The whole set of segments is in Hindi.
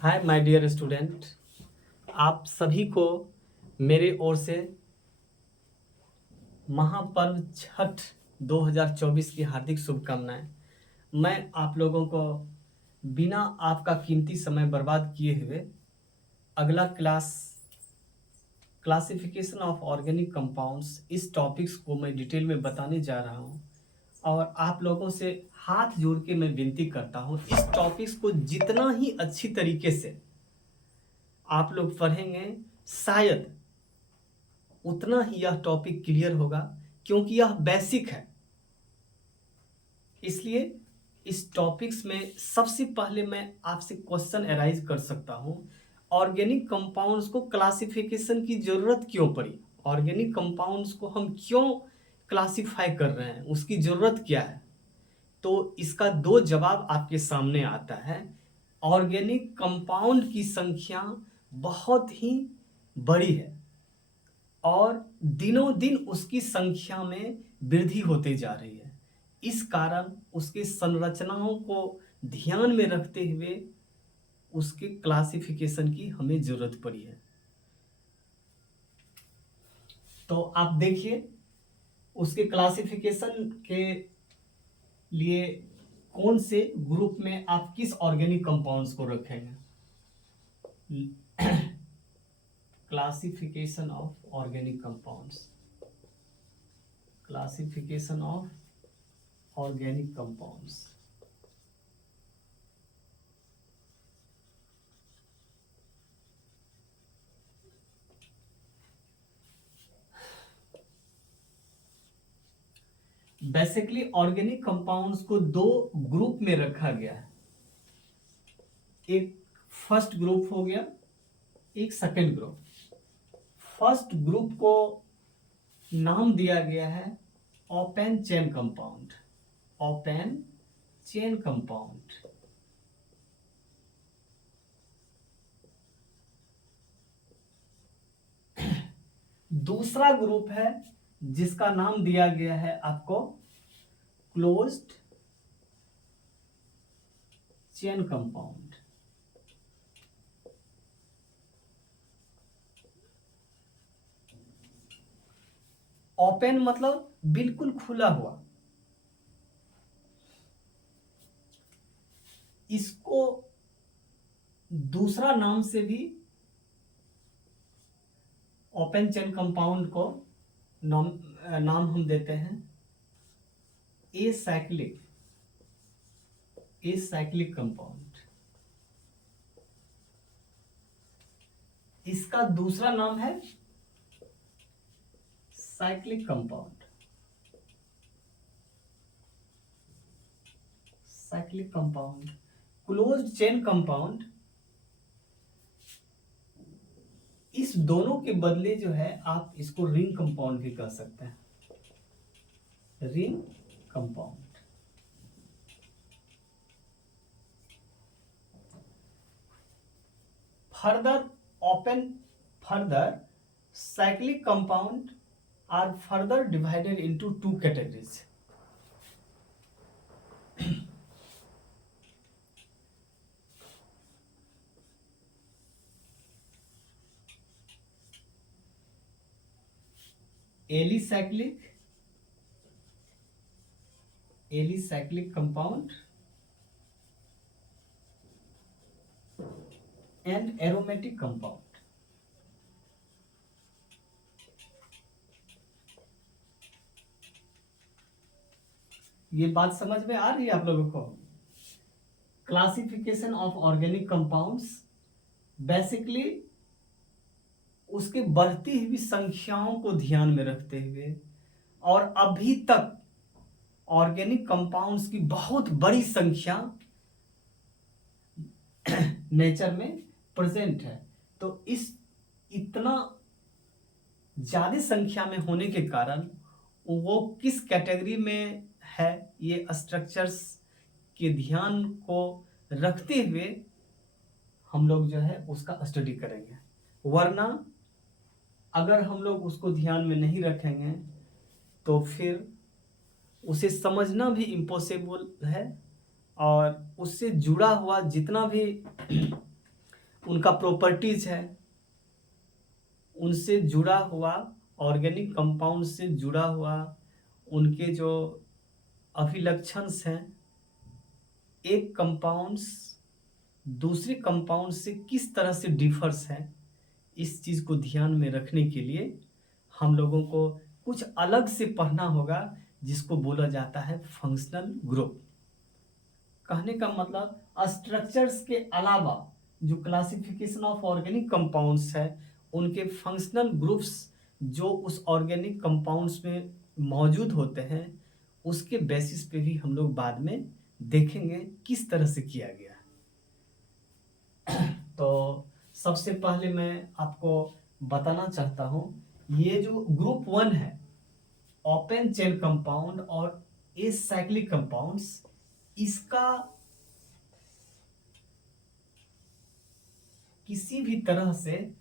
हाय माय डियर स्टूडेंट, आप सभी को मेरे ओर से महापर्व छठ 2024 की हार्दिक शुभकामनाएं। मैं आप लोगों को बिना आपका कीमती समय बर्बाद किए हुए अगला क्लासिफिकेशन ऑफ ऑर्गेनिक कंपाउंड्स इस टॉपिक्स को मैं डिटेल में बताने जा रहा हूं और आप लोगों से हाथ जोड़ के मैं विनती करता हूं, इस टॉपिक्स को जितना ही अच्छी तरीके से आप लोग पढ़ेंगे शायद उतना ही यह टॉपिक क्लियर होगा, क्योंकि यह बेसिक है। इसलिए इस टॉपिक्स में सबसे पहले मैं आपसे क्वेश्चन अराइज कर सकता हूं, ऑर्गेनिक कंपाउंड्स को क्लासिफिकेशन की जरूरत क्यों पड़ी? ऑर्गेनिक कंपाउंड्स को हम क्यों क्लासिफाई कर रहे हैं, उसकी जरूरत क्या है? तो इसका दो जवाब आपके सामने आता है। ऑर्गेनिक कंपाउंड की संख्या बहुत ही बड़ी है और दिनों दिन उसकी संख्या में वृद्धि होती जा रही है। इस कारण उसकी संरचनाओं को ध्यान में रखते हुए उसके क्लासिफिकेशन की हमें जरूरत पड़ी है। तो आप देखिए, उसके क्लासिफिकेशन के लिए कौन से ग्रुप में आप किस ऑर्गेनिक कंपाउंड्स को रखेंगे। Classification of organic compounds, classification of organic compounds. Basically organic compounds को दो ग्रुप में रखा गया है। एक फर्स्ट ग्रुप हो गया, एक सेकंड ग्रुप। फर्स्ट ग्रुप को नाम दिया गया है open chain compound. Open chain compound. दूसरा ग्रुप है जिसका नाम दिया गया है आपको क्लोज्ड चेन कंपाउंड। ओपन मतलब बिल्कुल खुला हुआ। इसको दूसरा नाम से भी ओपन चेन कंपाउंड को नाम हम देते हैं एसाइक्लिक कंपाउंड। इसका दूसरा नाम है cyclic compound. Cyclic compound, closed chain compound, इस दोनों के बदले जो है आप इसको रिंग कंपाउंड भी कह सकते हैं। Ring compound. Further, cyclic compound are further divided into two categories. Alicyclic compound and aromatic compound. ये बात समझ में आ रही है आप लोगों को? Classification of organic compounds basically उसके बढ़ती हुई संख्याओं को ध्यान में रखते हुए और अभी तक ऑर्गेनिक कंपाउंड्स की बहुत बड़ी संख्या नेचर में प्रेजेंट है। तो इस इतना ज्यादा संख्या में होने के कारण वो किस कैटेगरी में है, ये स्ट्रक्चर्स के ध्यान को रखते हुए हम लोग जो है उसका स्टडी करेंगे। वरना अगर हम लोग उसको ध्यान में नहीं रखेंगे तो फिर उसे समझना भी इम्पॉसिबल है और उससे जुड़ा हुआ जितना भी उनका प्रॉपर्टीज है, उनसे जुड़ा हुआ, ऑर्गेनिक कंपाउंड से जुड़ा हुआ उनके जो अभिलक्षण्स हैं, एक कंपाउंड्स दूसरे कंपाउंड से किस तरह से डिफर्स है, इस चीज़ को ध्यान में रखने के लिए हम लोगों को कुछ अलग से पढ़ना होगा, जिसको बोला जाता है फंक्शनल ग्रुप। कहने का मतलब स्ट्रक्चर्स के अलावा जो क्लासिफिकेशन ऑफ ऑर्गेनिक कंपाउंड्स है, उनके फंक्शनल ग्रुप्स जो उस ऑर्गेनिक कंपाउंड्स में मौजूद होते हैं, उसके बेसिस पे भी हम लोग बाद में देखेंगे किस तरह से किया गया। तो सबसे पहले मैं आपको बताना चाहता हूँ, ये जो ग्रुप 1 है, ओपन चेन कंपाउंड और एसाइक्लिक कंपाउंड्स, इसका किसी भी तरह से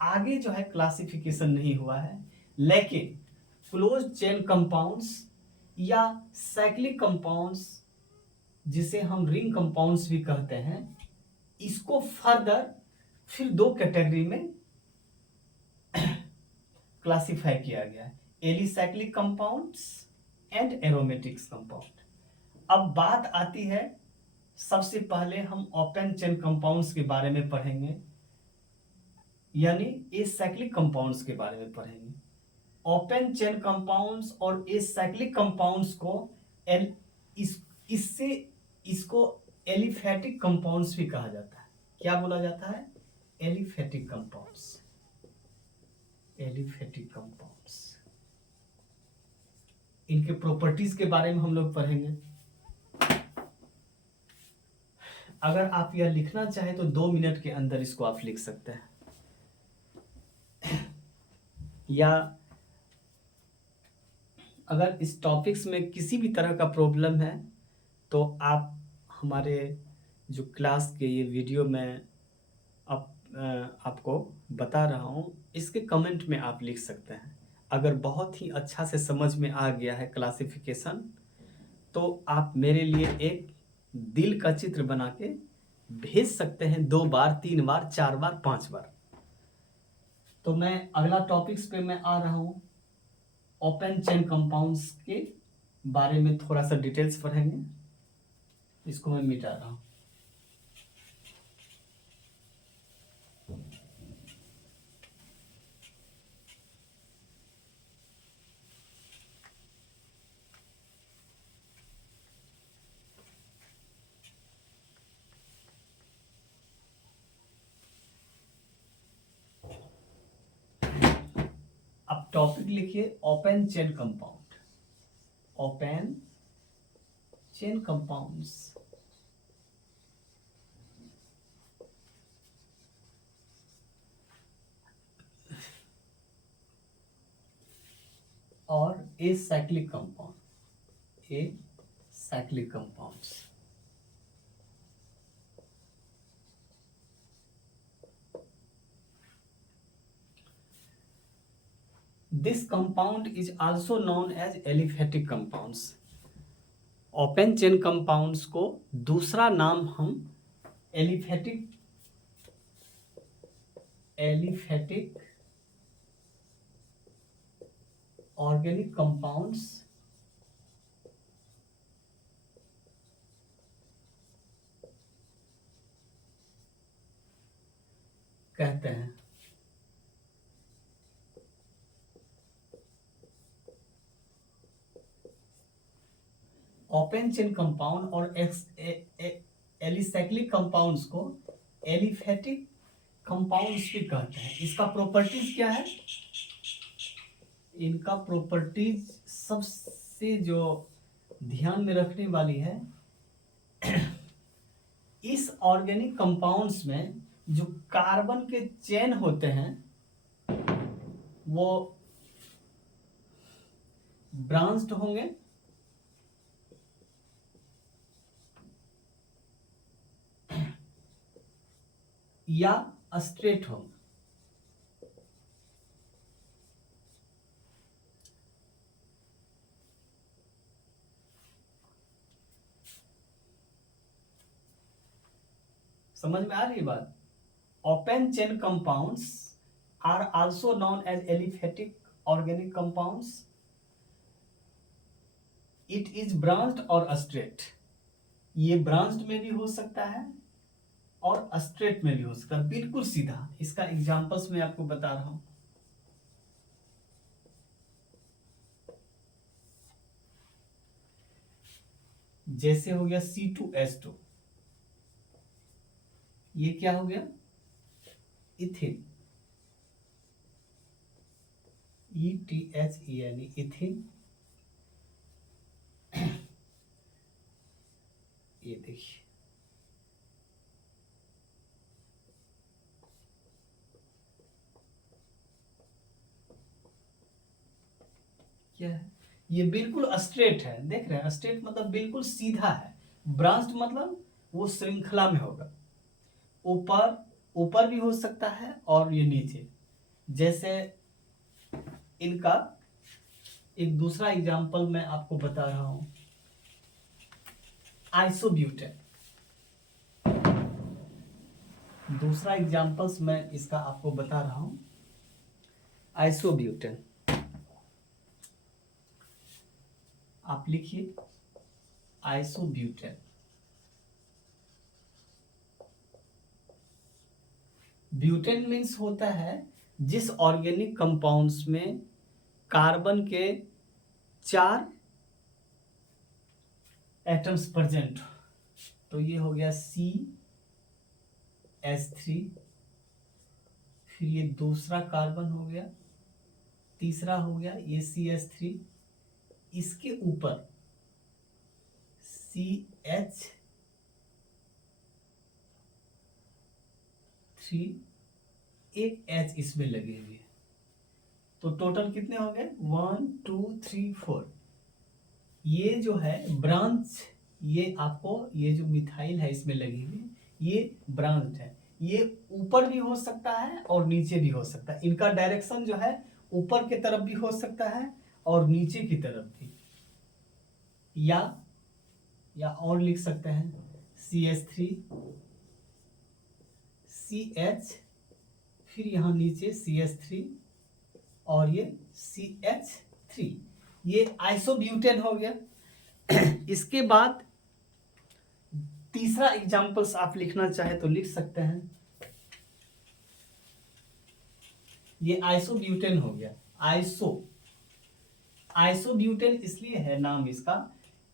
आगे जो है क्लासिफिकेशन नहीं हुआ है, लेकिन क्लोज चेन कंपाउंड्स या साइक्लिक कंपाउंड्स, जिसे हम रिंग कंपाउंड्स भी कहते हैं, इसको फर्दर फिर दो कैटेगरी में क्लासिफाई किया गया है, alicyclic compounds and aromatics compound. अब बात आती है, सबसे पहले हम ओपन चेन कंपाउंड्स के बारे में पढ़ेंगे, यानी एसाइक्लिक कंपाउंड्स के बारे में पढ़ेंगे। ओपन चेन कंपाउंड्स और एसाइक्लिक कंपाउंड्स को इससे इसको एलिफैटिक कंपाउंड्स भी कहा जाता है। क्या बोला जाता है? Aliphatic compounds. एलिफैटिक कंपाउंड्स, इनके प्रॉपर्टीज के बारे में हम लोग पढ़ेंगे। अगर आप यह लिखना चाहें तो 2 मिनट के अंदर इसको आप लिख सकते हैं, या अगर इस टॉपिक्स में किसी भी तरह का प्रॉब्लम है तो आप हमारे जो क्लास के ये वीडियो में आपको बता रहा हूँ, इसके कमेंट में आप लिख सकते हैं। अगर बहुत ही अच्छा से समझ में आ गया है क्लासिफिकेशन, तो आप मेरे लिए एक दिल का चित्र बना के भेज सकते हैं, 2 बार, 3 बार, 4 बार, 5 बार। तो मैं अगला टॉपिक्स पे मैं आ रहा हूँ, ओपन चेन कंपाउंड्स के बारे में थोड़ा सा डिटेल्स पढ़ेंगे। इसको मैं मिटा रहा हूँ। अब टॉपिक लिखिए open chain compound. Open chain compounds, और acyclic compound, acyclic compounds. This compound is also known as aliphatic compounds. Open chain compounds को दूसरा नाम हम एलिफेटिक ऑर्गेनिक कंपाउंड्स कहते हैं। ओपन चेन कंपाउंड और एलिसाइक्लिक कंपाउंड्स को एलिफेटिक कंपाउंड्स भी कहते हैं। इसका प्रॉपर्टीज क्या है? इनका प्रॉपर्टीज सबसे जो ध्यान में रखने वाली है, इस ऑर्गेनिक कंपाउंड्स में जो कार्बन के चेन होते हैं वो ब्रांच्ड होंगे या स्ट्रेट होंगे। समझ में आ रही बात? Open chain compounds are also known as aliphatic organic compounds. It is branched और स्ट्रेट। ये ब्रांच्ड में भी हो सकता है और स्ट्रेट में भी हो सकता है, बिल्कुल सीधा। इसका एग्जांपल्स मैं आपको बता रहा हूं। जैसे हो गया C2H2, ये क्या हो गया? इथिन, ETHEN, इथिन। ये देखिए, क्या है? ये बिल्कुल स्ट्रेट है, देख रहे हैं? स्ट्रेट मतलब बिल्कुल सीधा है। ब्रांच्ड मतलब वो श्रृंखला में होगा, ऊपर ऊपर भी हो सकता है और ये नीचे। जैसे इनका एक दूसरा एग्जांपल मैं आपको बता रहा हूं, आइसोब्यूटेन। दूसरा एग्जांपल्स मैं इसका आपको बता रहा हूं, आइसोब्यूटेन। आप लिखिए आइसोब्यूटेन। ब्यूटेन मीन्स होता है जिस ऑर्गेनिक कंपाउंड्स में कार्बन के 4 एटम्स प्रेजेंट। तो ये हो गया CH3, फिर ये दूसरा कार्बन हो गया, तीसरा हो गया ये CH3, इसके ऊपर CH3, एक H इसमें लगे हुए। तो टोटल कितने हो गए? 1 2 3 4। ये जो है ब्रांच, ये आपको ये जो मिथाइल है इसमें लगी हुई, ये ब्रांच है। ये ऊपर भी हो सकता है और नीचे भी हो सकता है। इनका डायरेक्शन जो है ऊपर की तरफ भी हो सकता है और नीचे की तरफ भी। या और लिख सकते हैं CH3, CH, फिर यहाँ नीचे CH3 और ये CH3। ये आइसोब्यूटेन हो गया। इसके बाद तीसरा एग्जांपल्स आप लिखना चाहे तो लिख सकते हैं। ये आइसोब्यूटेन हो गया। आइसोब्यूटेन इसलिए है नाम इसका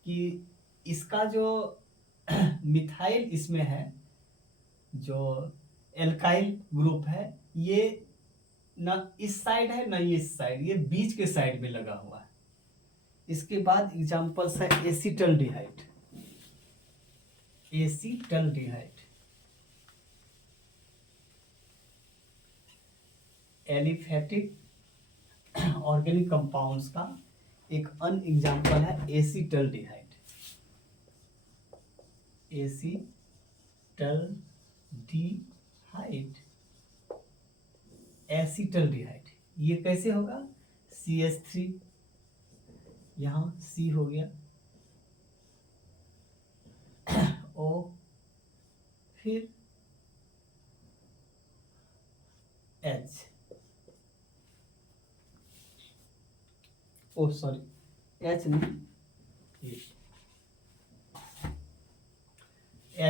कि इसका जो मिथाइल इसमें है, जो एल्काइल ग्रुप है, ये ना इस साइड है ना इस साइड, ये बीच के साइड में लगा हुआ है। इसके बाद एग्जांपल्स है acetaldehyde. Acetaldehyde aliphatic organic compounds का एक अन्य एग्जांपल है एसीटल्डिहाइड। एसीटल्डिहाइड ये कैसे होगा? CH3, यहाँ C हो गया, O, फिर H, ओ सॉरी H नहीं, ये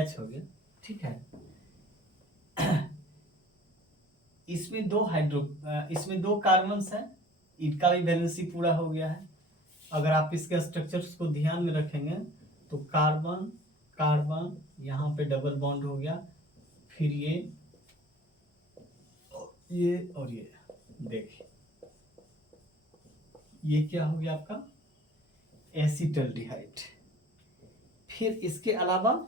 H हो गया, ठीक है। इसमें इसमें 2 कार्बन्स हैं, इनका भी वैलेंसी पूरा हो गया है। अगर आप इसके स्ट्रक्चर्स को ध्यान में रखेंगे तो कार्बन कार्बन यहाँ पे डबल बॉन्ड हो गया, फिर ये और ये देखिए, ये क्या हो गया आपका? एसीटल्डिहाइड। फिर इसके अलावा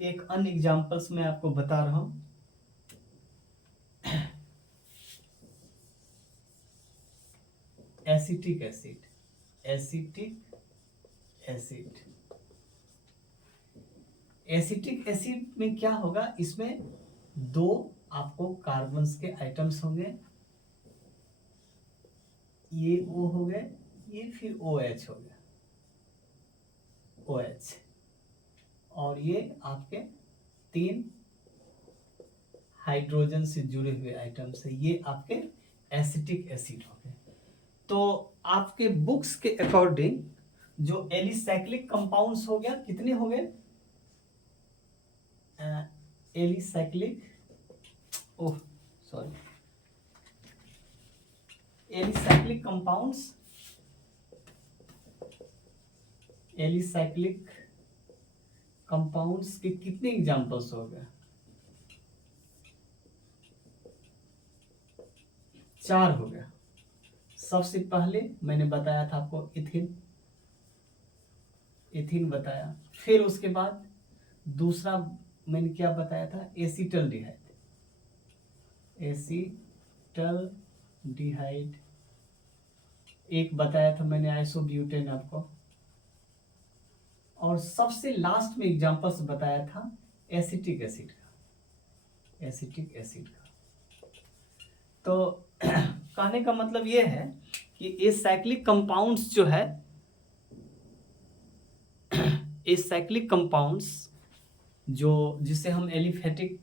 एक अन्य एग्जांपल्स मैं आपको बता रहा हूं, एसिटिक एसिड। एसिटिक एसिड में क्या होगा? इसमें 2 आपको कार्बन्स के आइटम्स होंगे, ये O हो गए, ये फिर OH हो गया, OH, और ये आपके 3 हाइड्रोजन से जुड़े हुए आइटम्स है, ये आपके एसिटिक एसिड हो गए। तो आपके बुक्स के अकॉर्डिंग जो एलिसाइक्लिक कंपाउंड्स हो गया, कितने हो गए? Alicyclic, oh sorry, alicyclic compounds, alicyclic compounds के कितने एग्जांपल्स हो गए? 4 हो गया। सबसे पहले मैंने बताया था आपको इथिन, इथिन बताया। फिर उसके बाद दूसरा मैंने क्या बताया था? Acetaldehyde, acetaldehyde. एक बताया था मैंने आइसोब्यूटेन आपको, और सबसे लास्ट में एग्जांपल्स बताया था एसिटिक एसिड का, एसिटिक एसिड का। तो कहने का मतलब ये है कि एसाइक्लिक कंपाउंड्स जो है, एसाइक्लिक कंपाउंड्स जो जिसे हम एलिफेटिक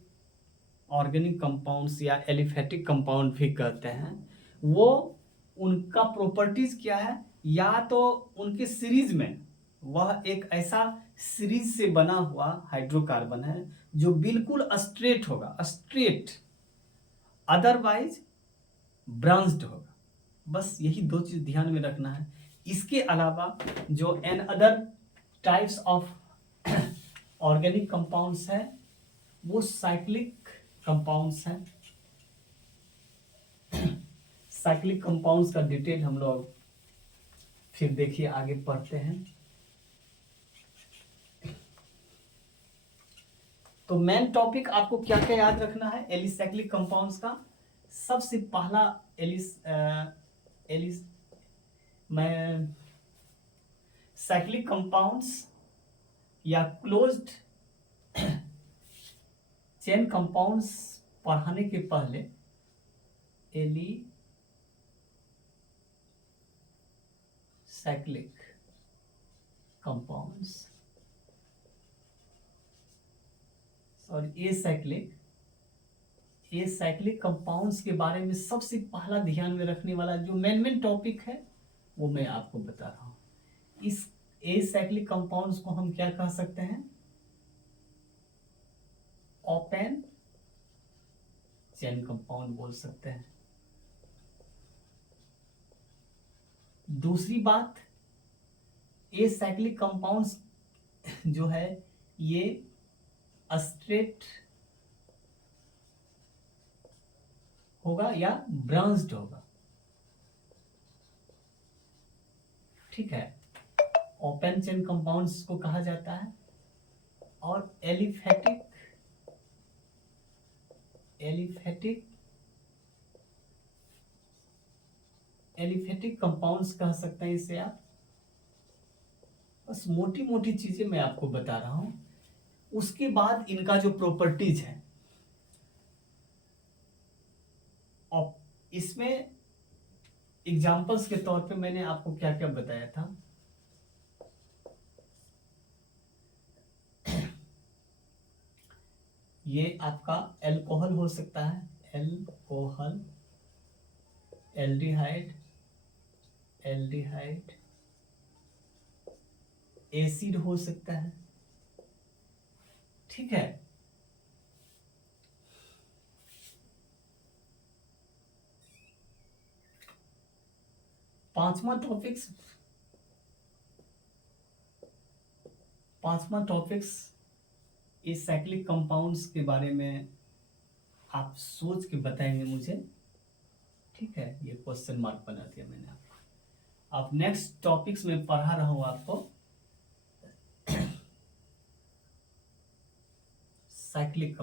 ऑर्गेनिक कंपाउंड्स या एलिफेटिक कंपाउंड भी कहते हैं, वो उनका प्रॉपर्टीज क्या है? या तो उनके सीरीज में वह एक ऐसा सीरीज से बना हुआ हाइड्रोकार्बन है जो बिल्कुल स्ट्रेट होगा, स्ट्रेट, अदरवाइज ब्रांच्ड होगा। बस यही 2 चीज ध्यान में रखना है। इसके अलावा जो an other types of organic compounds है वो साइक्लिक कंपाउंड्स हैं। साइक्लिक कंपाउंड्स का डिटेल हम लोग फिर देखिए आगे पढ़ते हैं। तो मेन टॉपिक आपको क्या क्या याद रखना है एलिसाइक्लिक कंपाउंड्स का? सबसे पहला एलिस मैं साइक्लिक कंपाउंड्स या क्लोज्ड चेन कंपाउंड्स पढ़ाने के पहले एलिसाइक्लिक कंपाउंड्स और एसाइक्लिक कंपाउंड्स के बारे में सबसे पहला ध्यान में रखने वाला जो मेन टॉपिक है वो मैं आपको बता रहा हूं। इस एसाइक्लिक कंपाउंड्स को हम क्या कह सकते हैं? ओपन चेन कंपाउंड बोल सकते हैं। दूसरी बात, एसाइक्लिक कंपाउंड्स जो है ये स्ट्रेट होगा या ब्रांच्ड होगा, ठीक है। ओपन चेन कंपाउंड्स को कहा जाता है। और एलिफेटिक कंपाउंड्स कह सकते हैं इसे आप। बस मोटी मोटी चीजें मैं आपको बता रहा हूं। उसके बाद इनका जो प्रॉपर्टीज है, और इसमें एग्जांपल्स के तौर पे मैंने आपको क्या क्या बताया था? ये आपका एल्कोहल हो सकता है, एल्कोहल, एल्डिहाइड, एसिड हो सकता है, ठीक है। पांचवा टॉपिक्स एसाइक्लिक कंपाउंड्स के बारे में आप सोच के बताएंगे मुझे, ठीक है। ये क्वेश्चन मार्क बना दिया मैंने आपको। अब नेक्स्ट टॉपिक्स में पढ़ा रहा हूं आपको साइक्लिक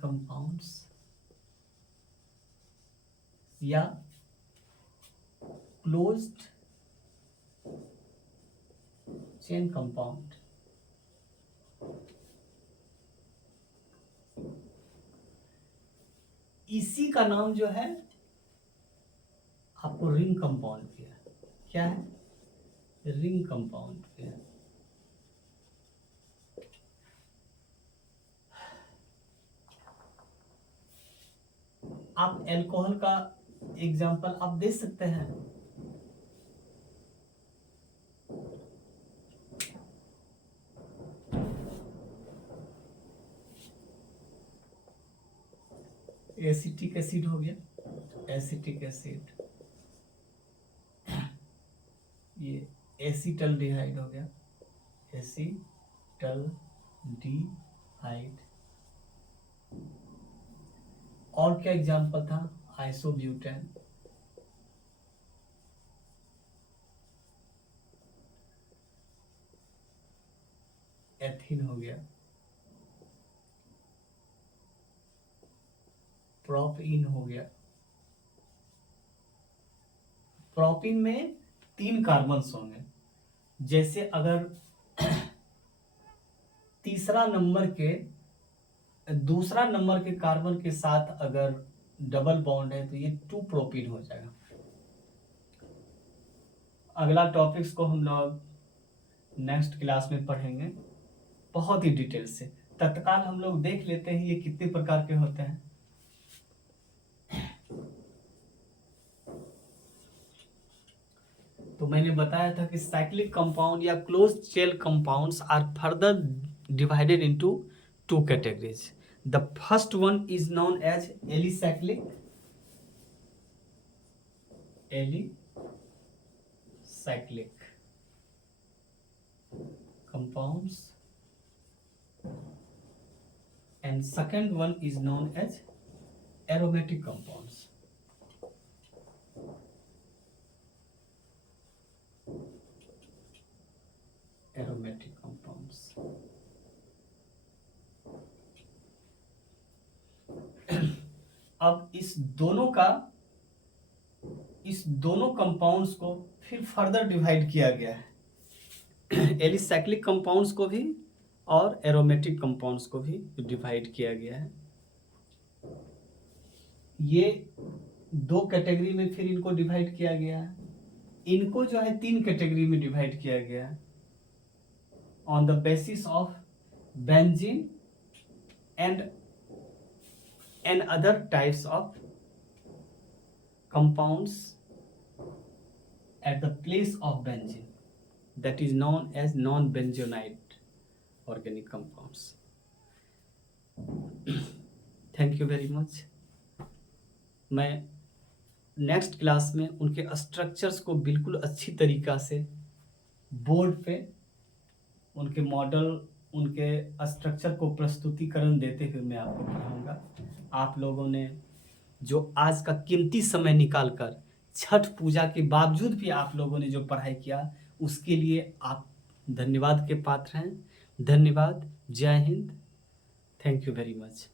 कंपाउंड्स या क्लोज्ड चेन कंपाउंड। इसी का नाम जो है आपको रिंग कंपाउंड भी है। क्या है? रिंग कंपाउंड भी है। आप अल्कोहल का एग्जाम्पल आप दे सकते हैं? एसिटिक एसिड हो गया, एसिटिक एसिड, ये एसिटल्डिहाइड हो गया, एसिटल्डिहाइड। और क्या एग्जाम्पल था? आइसोब्यूटेन, एथिन हो गया, प्रोपीन हो गया। प्रोपीन में 3 कार्बन्स होंगे। जैसे अगर दूसरा नंबर के कार्बन के साथ अगर डबल बॉन्ड है तो ये 2 प्रोपीन हो जाएगा। अगला टॉपिक्स को हम लोग नेक्स्ट क्लास में पढ़ेंगे बहुत ही डिटेल से। तत्काल हम लोग देख लेते हैं ये कितने प्रकार के होते हैं। तो मैंने बताया था कि साइक्लिक कंपाउंड या close chain compounds are further divided into 2 categories. The first one is known as alicyclic compounds, and second one is known as aromatic compounds. अब इस दोनों कंपाउंड्स को फिर फर्दर डिवाइड किया गया है, एलिसाइक्लिक कंपाउंड्स को भी और एरोमेटिक कंपाउंड्स को भी डिवाइड किया गया है। ये 2 कैटेगरी में फिर इनको डिवाइड किया गया है। इनको जो है 3 कैटेगरी में डिवाइड किया गया है on the basis of benzene and other types of compounds at the place of benzene, that is known as non-benzonide organic compounds. Thank you very much. मैं नेक्स्ट क्लास में उनके स्ट्रक्चर्स को बिल्कुल अच्छी तरीक़ा से बोर्ड पे उनके मॉडल, उनके स्ट्रक्चर को प्रस्तुतिकरण देते हुए मैं आपको पढ़ाऊँगा। आप लोगों ने जो आज का कीमती समय निकालकर छठ पूजा के बावजूद भी आप लोगों ने जो पढ़ाई किया उसके लिए आप धन्यवाद के पात्र हैं। धन्यवाद। जय Hind. Thank you very much.